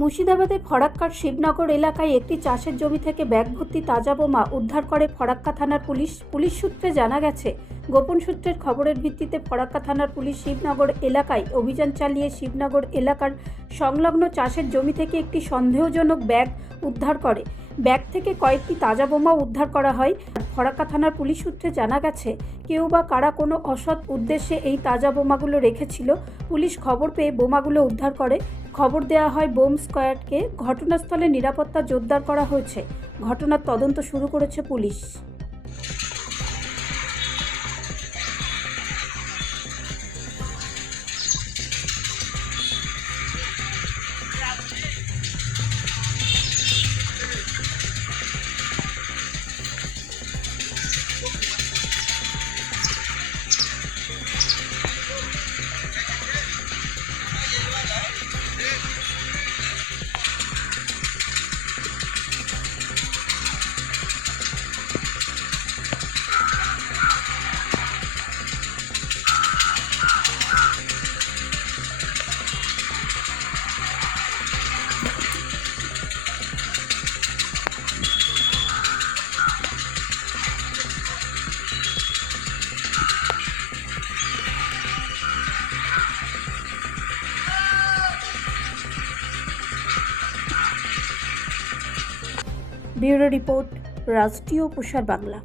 মুর্শিদাবাদের ফরাক্কার শিবনগর এলাকায় একটি চাষের জমি থেকে ব্যাগ ভর্তি তাজা বোমা উদ্ধার করে ফরাক্কা থানার পুলিশ সূত্রে জানা গেছে, গোপন সূত্রের খবরের ভিত্তিতে ফরাক্কা থানার পুলিশ শিবনগর এলাকায় অভিযান চালিয়ে শিবনগর এলাকার সংলগ্ন চাষের জমি থেকে একটি সন্দেহজনক ব্যাগ উদ্ধার করে। ব্যাগ থেকে কয়েকটি তাজা বোমা উদ্ধার করা হয়। ফরাক্কা থানার পুলিশ সূত্রে জানা গেছে, কেউ বা কারা কোনো অসৎ উদ্দেশ্যে এই তাজা বোমাগুলো রেখেছিল। পুলিশ খবর পেয়ে বোমাগুলো উদ্ধার করে। খবর দেওয়া হয় বোম স্কোয়াডকে। ঘটনাস্থলে নিরাপত্তা জোরদার করা হয়েছে। ঘটনার তদন্ত শুরু করেছে পুলিশ। ব্যুরো রিপোর্ট, রাষ্ট্রীয় প্রসার বাংলা।